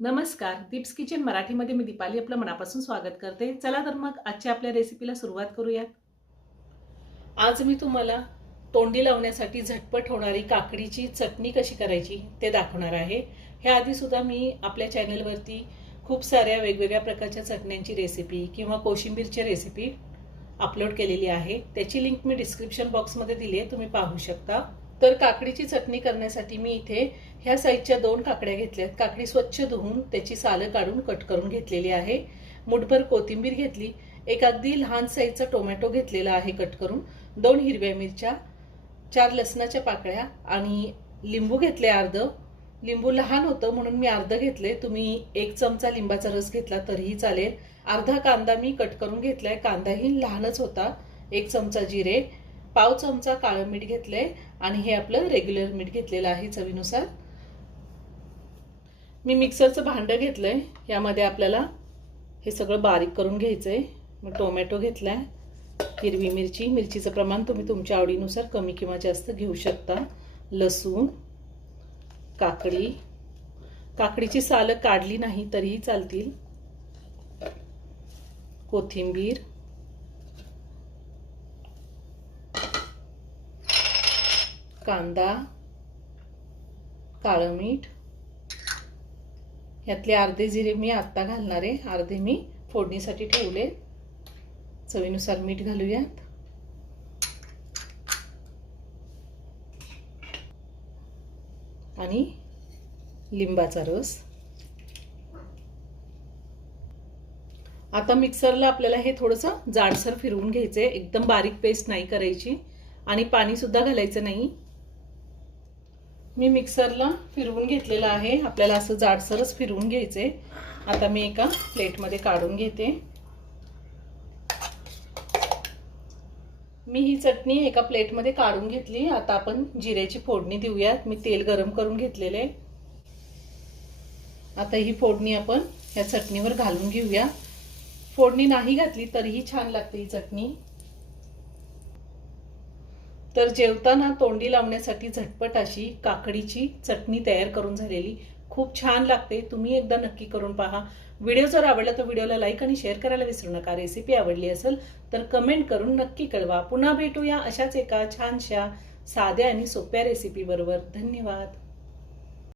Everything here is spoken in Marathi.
नमस्कार. दीप्स किचन मराठीमध्ये मी दीपाली आपलं मनापासून स्वागत करते. चला तर मग आजच्या आपल्या रेसिपीला सुरुवात करूयात. आज मी तुम्हाला तोंडी लावण्यासाठी झटपट होणारी काकडीची चटणी कशी करायची ते दाखवणार आहे. ह्या आधी सुद्धा मी आपल्या चॅनलवरती खूप साऱ्या वेगवेगळ्या प्रकारच्या चटण्यांची रेसिपी किंवा कोशिंबीरची रेसिपी अपलोड केलेली आहे. त्याची लिंक मी डिस्क्रिप्शन बॉक्समध्ये दिली आहे तुम्ही पाहू शकता. तर काकडीची चटणी करण्यासाठी मी इथे ह्या साईजच्या दोन काकड्या घेतल्यात. काकडी स्वच्छ धुवून त्याची सालं काढून कट करून घेतलेली आहे. मुठभर कोथिंबीर घेतली. एक अगदी लहान साईजचा टोमॅटो घेतलेला आहे कट करून. दोन हिरव्या मिरच्या चार लसणाच्या पाकळ्या आणि लिंबू घेतले अर्ध. लिंबू लहान होतं म्हणून मी अर्ध घेतले. तुम्ही एक चमचा लिंबाचा रस घेतला तरीही चालेल. अर्धा कांदा मी कट करून घेतलाय. कांदाही लहानच होता. एक चमचा जिरे पाव चमचा काळं मीठ घेतलंय. आणि हे आपलं रेग्युलर मीठ घेतलेलं आहे चवीनुसार. मी मिक्सरचं भांडं घेतलं आहे यामध्ये आपल्याला हे सगळं बारीक करून घ्यायचं आहे मग टोमॅटो घेतलाय. हिरवी मिरची. मिरचीचं प्रमाण तुम्ही तुमच्या आवडीनुसार कमी किंवा जास्त घेऊ शकता. लसूण काकडी. काकडीची सालं काढली नाही तरीही चालतील. कोथिंबीर. कांदा काळं मीठ यातले अर्धे जिरे मी आत्ता घालणार आहे अर्धे मी फोडणीसाठी ठेवले. चवीनुसार मीठ घालूयात. आणि लिंबाचा रस. आता मिक्सरला आपल्याला हे थोडंसं जाडसर फिरवून घ्यायचं आहे एकदम बारीक पेस्ट नाही करायची. आणि पाणी सुद्धा घालायचं नाही. मी मिक्सरला फिरवून घेतलेलं आहे. आपल्याला असं जाडसरच फिरवून घ्यायचे. आता मी एका प्लेटमध्ये काढून घेते. मी ही चटणी एका प्लेटमध्ये काढून घेतली. आता आपण जिऱ्याची फोडणी देऊयात. मी तेल गरम करून घेतलेले. आता ही फोडणी आपण ह्या चटणीवर घालून घेऊया. फोडणी नाही घातली तरीही छान लागते ही चटणी. तर जेवताना तोंडी लावण्यासाठी झटपट अशी काकडीची चटणी तयार करून झालेली. खूप छान लागते. तुम्ही एकदा नक्की करून पहा. व्हिडिओ जर आवडला तर व्हिडिओला लाईक आणि शेअर करायला विसरू नका. रेसिपी आवडली असेल तर कमेंट करून नक्की कळवा. पुन्हा भेटूया अशाच एका छानशा साध्या आणि सोप्या रेसिपीबरोबर धन्यवाद.